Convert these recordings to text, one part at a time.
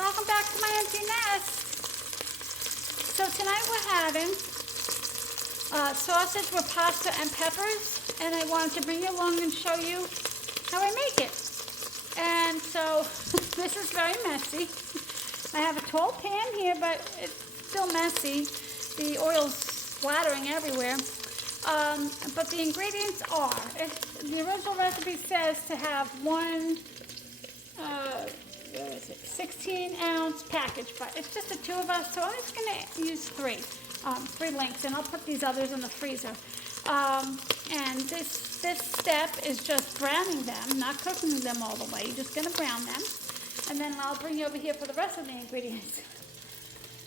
Welcome back to my empty nest. So tonight we're having sausage with pasta and peppers, and I wanted to bring you along and show you how I make it. And so this is very messy. I have a tall pan here, but it's still messy. The oil's splattering everywhere. But the ingredients are, the original recipe says to have one 16-ounce package, but it's just the two of us, so I'm just going to use three links, and I'll put these others in the freezer. And this step is just browning them, not cooking them all the way. You're just going to brown them, and then I'll bring you over here for the rest of the ingredients.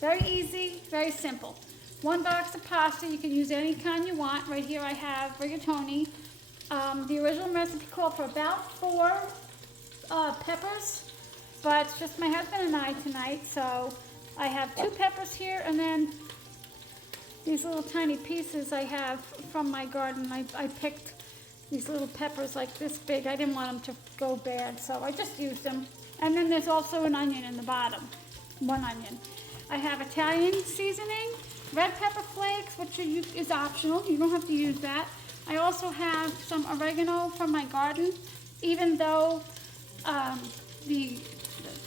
Very easy, very simple. 1 box of pasta. You can use any kind you want. Right here I have rigatoni. The original recipe called for about 4 peppers, but it's just my husband and I tonight, so I have 2 peppers here, and then these little tiny pieces I have from my garden. I picked these little peppers like this big. I didn't want them to go bad, so I just used them. And then there's also an onion in the bottom, 1 onion. I have Italian seasoning, red pepper flakes, which is optional. You don't have to use that. I also have some oregano from my garden, even though the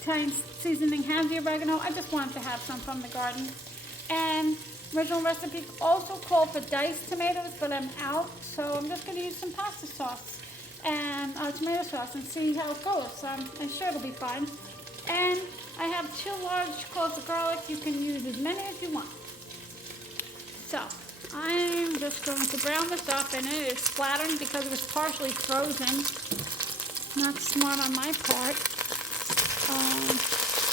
Italian seasoning has the oregano. I just wanted to have some from the garden. And original recipe also called for diced tomatoes, but I'm out, so I'm just going to use some pasta sauce and tomato sauce and see how it goes. I'm sure it'll be fine. And I have 2 large cloves of garlic. You can use as many as you want. So I'm just going to brown this up, and it is splattering because it was partially frozen. Not smart on my part.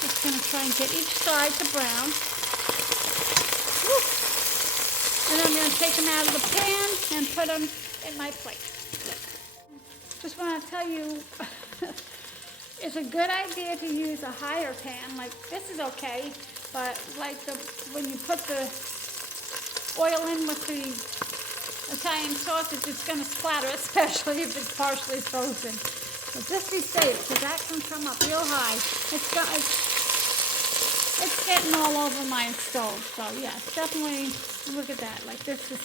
Just going to try and get each side to brown. Woo. And then I'm going to take them out of the pan and put them in my plate. Just want to tell you, it's a good idea to use a higher pan. Like this is okay, but like when you put the oil in with the Italian sausage, it's going to splatter, especially if it's partially frozen. So just be safe, because that can come up real high. It's getting all over my stove. So yeah, definitely look at that. Like this is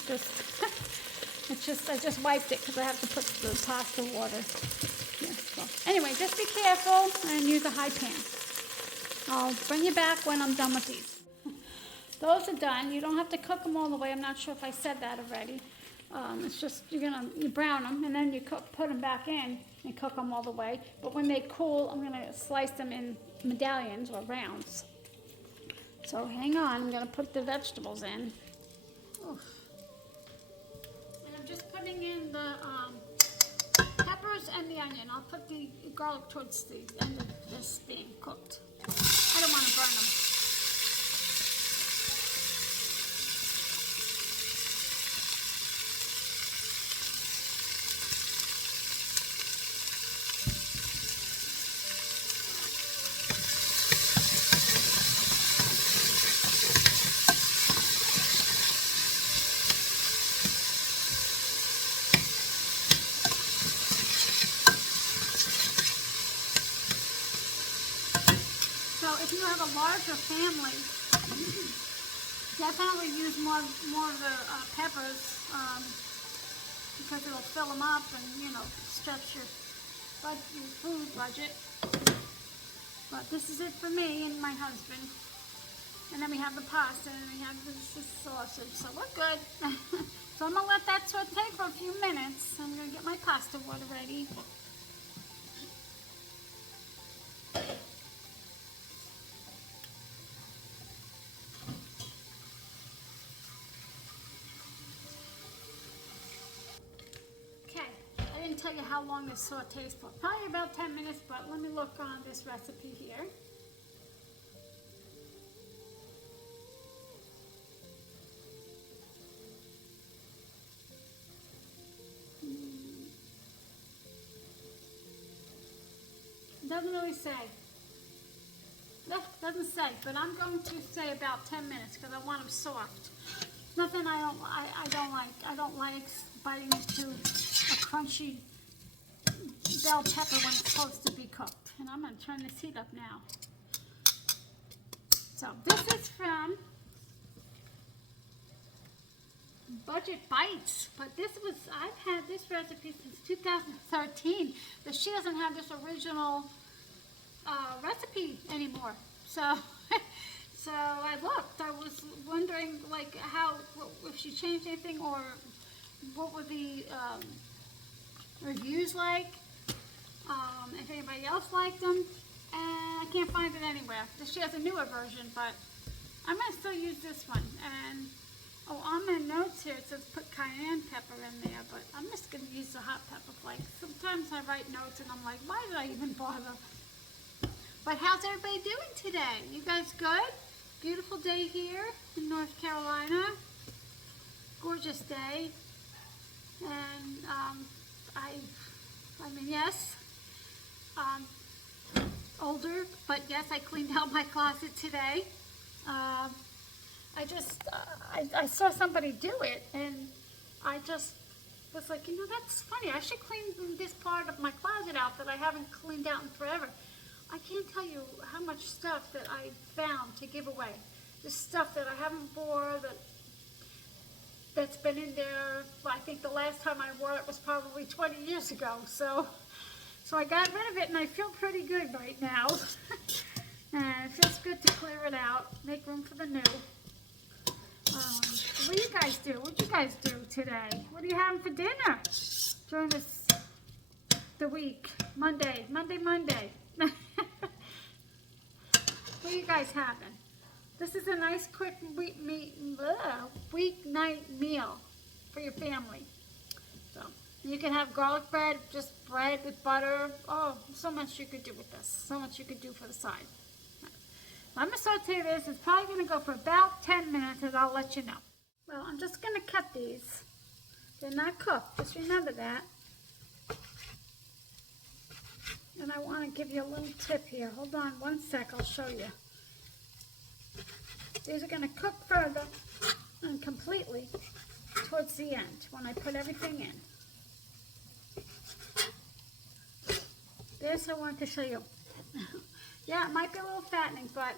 just, I just wiped it because I have to put the pasta water. Yeah, so anyway, just be careful and use a high pan. I'll bring you back when I'm done with these. Those are done. You don't have to cook them all the way. I'm not sure if I said that already. It's just you brown them, and then you put them back in and cook them all the way. But when they cool, I'm gonna slice them in medallions or rounds. So hang on. I'm gonna put the vegetables in. Oof. And I'm just putting in the peppers and the onion. I'll put the garlic towards the end of this being cooked. I don't want to burn them. So if you have a larger family, definitely use more of the peppers because it'll fill them up and, stretch your food budget. But this is it for me and my husband. And then we have the pasta, and we have this sausage, so we're good. So I'm going to let that saute for a few minutes. I'm going to get my pasta water ready. Tell you how long this sautés for. Probably about 10 minutes, but let me look on this recipe here. Doesn't really say. Doesn't say, but I'm going to say about 10 minutes because I want them soft. Nothing I don't like. I don't like biting into a crunchy bell pepper when it's supposed to be cooked. And I'm going to turn this heat up now. So this is from Budget Bites, but I've had this recipe since 2013, but she doesn't have this original recipe anymore. So, so I looked. I was wondering, like, if she changed anything, or what were the reviews like, if anybody else liked them, and I can't find it anywhere. She has a newer version, but I'm going to still use this one. And oh, on my notes here, it says put cayenne pepper in there, but I'm just going to use the hot pepper flakes. Sometimes I write notes and I'm like, why did I even bother? But how's everybody doing today? You guys good? Beautiful day here in North Carolina. Gorgeous day. And I mean, yes, older, but yes, I cleaned out my closet today. I saw somebody do it, and I just was like, that's funny. I should clean this part of my closet out that I haven't cleaned out in forever. I can't tell you how much stuff that I found to give away. Just stuff that I haven't wore, that's been in there. I think the last time I wore it was probably 20 years ago. So I got rid of it, and I feel pretty good right now. And it feels good to clear it out, make room for the new. What do you guys do? What you guys do today? What are you having for dinner during the week? Monday. What are you guys having? This is a nice, quick weeknight meal for your family. So you can have garlic bread, just bread with butter. Oh, so much you could do with this. So much you could do for the side. I'm going to saute this. It's probably going to go for about 10 minutes, and I'll let you know. Well, I'm just going to cut these. They're not cooked. Just remember that. And I want to give you a little tip here. Hold on one sec. I'll show you. These are going to cook further and completely towards the end when I put everything in. This I want to show you. Yeah, it might be a little fattening, but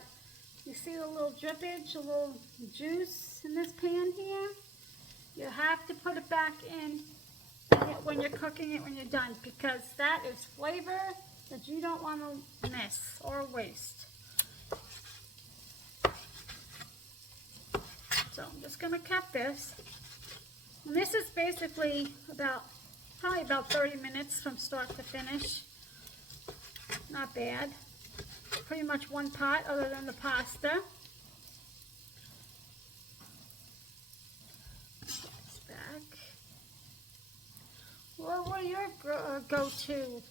you see the little drippage, a little juice in this pan here? You have to put it back in when you're cooking it when you're done, because that is flavor that you don't want to miss or waste. So I'm just going to cut this. And this is basically probably about 30 minutes from start to finish. Not bad. Pretty much one pot other than the pasta. It's back. Well, what are your go-to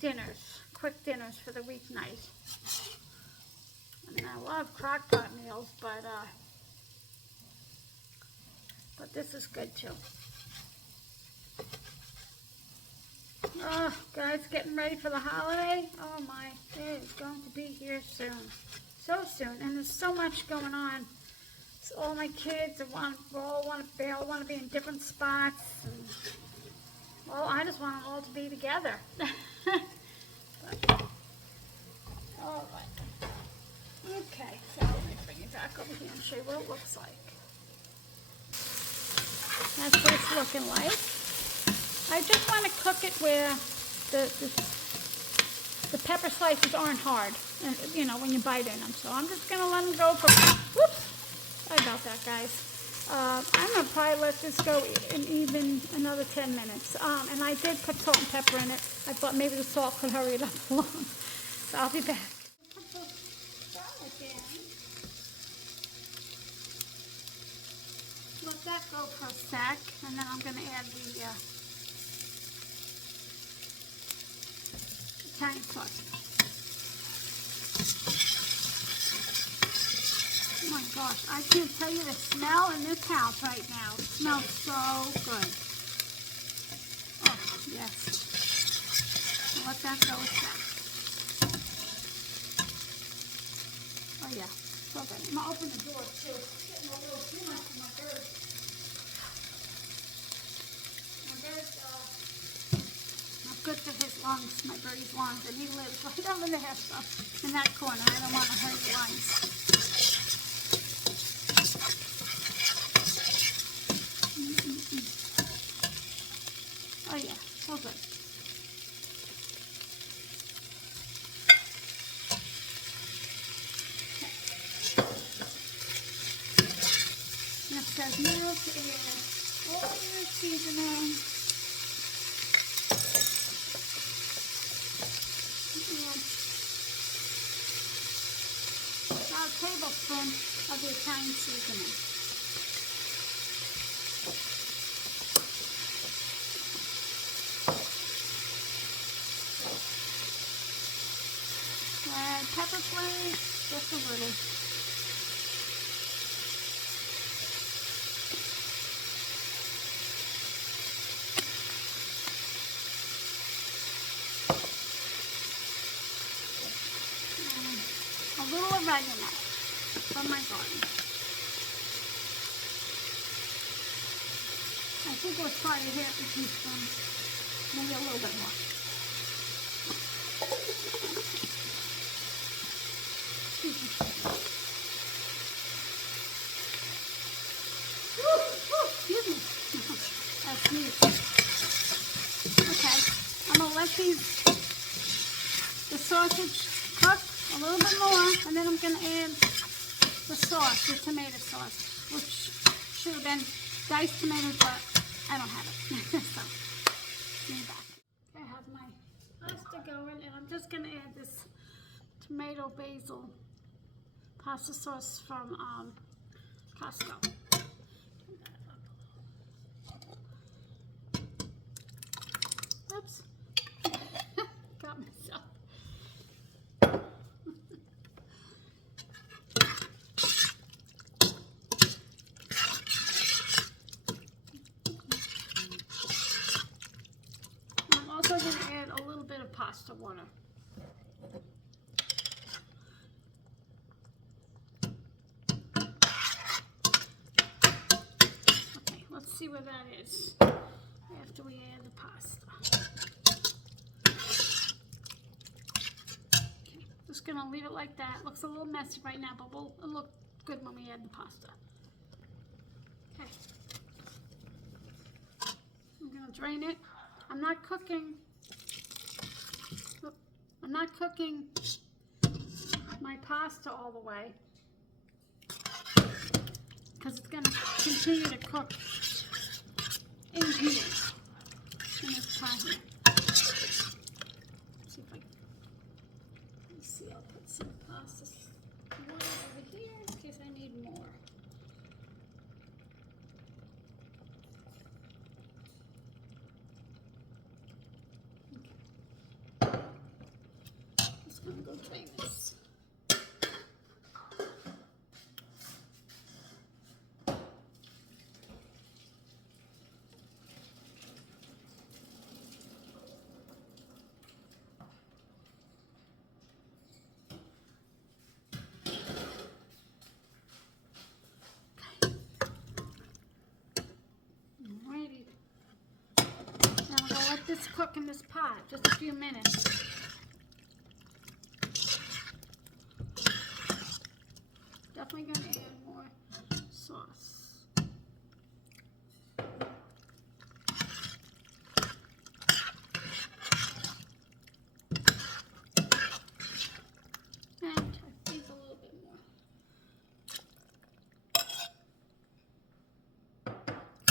dinners, quick dinners for the weeknight? I mean, I love crock pot meals, but this is good too. Oh, guys, getting ready for the holiday. Oh my, it is going to be here soon. So soon. And there's so much going on. So all my kids all want to be in different spots. And, well, I just want them all to be together. But, all right. Okay, so let me bring it back over here and show you what it looks like. That's what it's looking like. I just want to cook it where the pepper slices aren't hard, and, when you bite in them. So I'm just going to let them go for, whoops, sorry about that, guys. I'm going to probably let this go in even another 10 minutes. And I did put salt and pepper in it. I thought maybe the salt could hurry it up along. So I'll be back. Put the garlic in. Let that go for a sec, and then I'm going to add the Italian sauce. Oh my gosh, I can't tell you the smell in this house right now. It smells so good. Oh, yes. So let that go a sec. Oh yeah, so good. I'm going to open the door too. It's getting a little too much for my bird. My bird's not good for his lungs, my birdie's lungs, and he lives right over there, so in that corner. I don't want to hurt his lungs. Oh yeah, so good. Next as now to add all your seasoning. And about a tablespoon of the Italian seasoning. And pepper flakes, just a little. A little oregano from my garden. I think we'll try to hit a teaspoon, maybe a little bit more. Excuse me. That's neat. Okay, I'm gonna let the sausage cook a little bit more, and then I'm going to add the sauce, the tomato sauce, which should have been diced tomatoes, but I don't have it. So, give me back. I have my pasta going, and I'm just going to add this tomato basil pasta sauce from Costco. Oops. Got myself. I'm also going to add a little bit of pasta water. Okay, let's see where that is after we add the pasta. Okay, just going to leave it like that. Looks a little messy right now, but it'll look good when we add the pasta. Okay. I'm going to drain it. I'm not cooking my pasta all the way because it's going to continue to cook in here in this pot here. See if I can, let's see, I'll put some pasta water over here in case I need more. I'm gonna go drain this. Alrighty. Now I'm gonna let this cook in this pot just a few minutes. Definitely going to add more sauce. And I think a little bit more.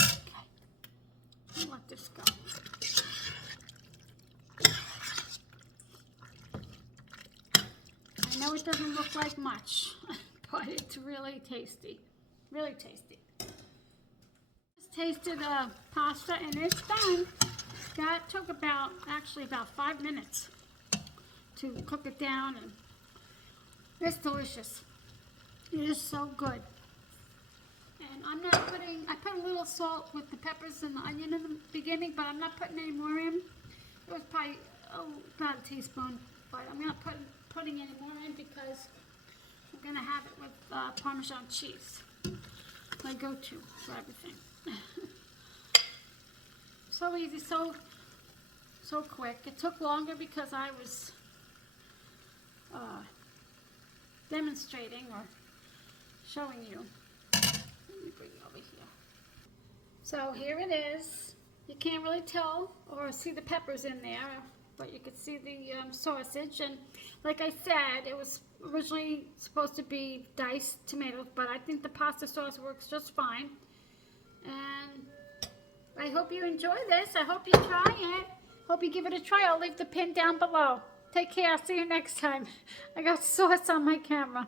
Okay. I'll let this go. I know it doesn't look like much, but it's really tasty. Really tasty. Just tasted pasta and it's done. That took actually about 5 minutes to cook it down, and it's delicious. It is so good. And I'm not I put a little salt with the peppers and the onion in the beginning, but I'm not putting any more in. It was probably about a teaspoon, but I'm not putting any more in because I'm going to have it with Parmesan cheese. My go-to for everything. So easy, so so quick. It took longer because I was demonstrating or showing you. Let me bring it over here. So here it is. You can't really tell or see the peppers in there, but you can see the sausage. And like I said, it was originally supposed to be diced tomatoes, but I think the pasta sauce works just fine. And I hope you enjoy this. I hope you try it. Hope you give it a try. I'll leave the pin down below. Take care. See you next time. I got sauce on my camera.